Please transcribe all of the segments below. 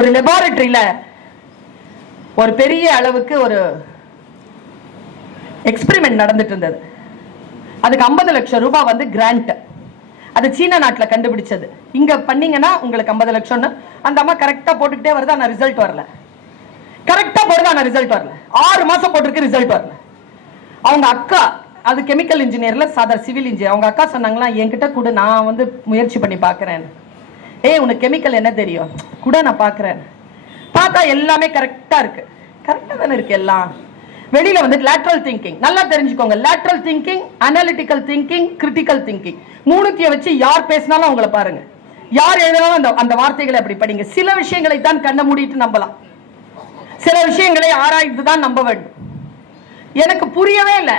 ஒரு லெபார்டரியில ஒரு பெரிய அளவுக்கு ஒரு எக்ஸ்பெரிமெண்ட் நடந்துட்டு இருந்தது. அதுக்கு 50 லட்சம் ரூபாய் வந்து கிராண்ட் அது சீன நாட்டில் கண்டுபிடிச்சது. இங்க பண்ணீங்கன்னா உங்களுக்கு 50 லட்சம்னு. அந்த அம்மா கரெக்டா போட்டுக்கிட்டே வருது ஆனால் ரிசல்ட் வரல. கரெக்டா போடுது ஆனால் ரிசல்ட் வரல. ஆறு மாசம் போட்டிருக்கு ரிசல்ட் வரல. அவங்க அக்கா அது கெமிக்கல் இன்ஜினியர்ல சாதா சிவில் இன்ஜினியர் அவங்க அக்கா சொன்னாங்களா என்கிட்ட கூட நான் வந்து முயற்சி பண்ணி பார்க்கறேன் ஏய் உனக்கு கெமிக்கல் என்ன தெரியும்? கூட நான் பார்க்குறேன். பார்த்தா எல்லாமே கரெக்டாக இருக்கு. கரெக்டாக தானே இருக்கு எல்லாம். வெளியில வந்து லேட்ரல் திங்கிங் நல்லா தெரிஞ்சுக்கோங்க. Lateral thinking analytical thinking critical thinking மூணுத்தையும் வச்சு யார் பேசினாலும் அவங்கள பாருங்க. யார் எழுதினாலும் அந்த அந்த வார்த்தைகளை அப்படி படிங்க. சில விஷயங்களை தான் கண்ண மூடிட்டு நம்பலாம். சில விஷயங்களை ஆராய்ந்து தான் நம்ப வேண்டும். எனக்கு புரியவே இல்லை.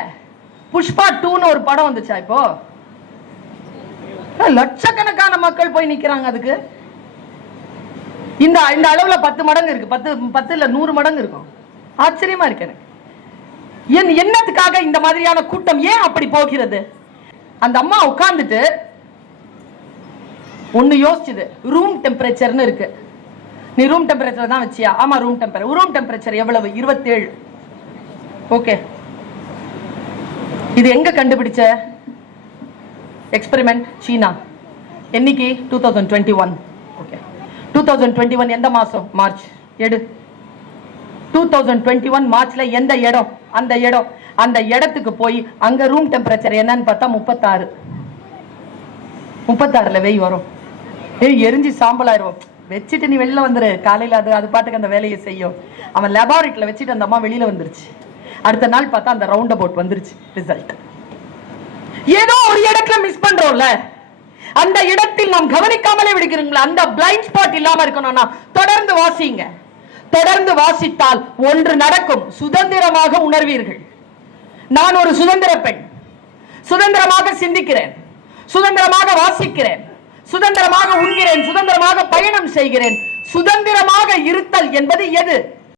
புஷ்பா டூன்னு ஒரு படம் வந்துச்சா இப்போ? லட்சக்கணக்கான மக்கள் போய் நிக்கிறாங்க அதுக்கு. இந்த இந்த அளவுல பத்து மடங்கு இருக்கு. பத்து பத்து இல்ல நூறு மடங்கு இருக்கும். ஆச்சரியமா இருக்கு எனக்கு. என் என்னத்துக்காக இந்த மாதிரியான கூட்டம் ஏன் அப்படி போகிறது? அந்த அம்மா உட்கார்ந்துட்டு ஒண்ணு யோசிச்சுது. ரூம் டெம்பரேச்சர்னு இருக்கு. நீ ரூம் டெம்பரேச்சர் தான் வச்சியா? ஆமா ரூம் டெம்பரேச்சர் ரூம் டெம்பரேச்சர் எவ்வளவு? இருபத்தேழு. ஓகே இது எங்க கண்டுபிடிச்ச? எக்ஸ்பெரிமெண்ட் சீனா என்னைக்கு? Two thousand twenty one okay two thousand twenty one எந்த மாதம் மார்ச் எடு. டூ தௌசண்ட் டுவெண்ட்டி ஒன் மார்ச்ல எந்த இடம்? அந்த இடம். அந்த இடத்துக்கு போய் அங்க ரூம் டெம்பரேச்சர் என்னன்னு பார்த்தா முப்பத்தாறு. முப்பத்தாறுல வெய் வரும். ஏய் எரிஞ்சு சாம்பல் ஆயிரும் வச்சுட்டு நீ வெளில வந்துரு. காலையில அது அது பாட்டுக்கு அந்த வேலையை செய்யும். அவன் லெபார்டரியில வச்சுட்டு அந்த அம்மா வெளியில வந்துருச்சு. அடுத்த நாள் பார்த்தா அந்த ரவுண்ட் அபவுட் வந்துருச்சு. ரிசல்ட் ஏதோ ஒரு இடத்துல மிஸ் பண்றோம்ல. அந்த இடத்தில் நாம் கவனிக்காமலே விடுகிறீங்களா? அந்த பிளைண்ட் ஸ்பாட் இல்லாம இருக்கணும்னா தொடர்ந்து வாசிங்க. தொடர்ந்து வாசித்தால் ஒன்று நடக்கும். சுதந்திரமாக உணர்வீர்கள். நான் ஒரு சுதந்திர பெண். சுதந்திரமாக சிந்திக்கிறேன். சுதந்திரமாக வாசிக்கிறேன். சுதந்திரமாக உண்கிறேன். சுதந்திரமாக பயணம் செய்கிறேன். சுதந்திரமாக இருத்தல் என்பது எது?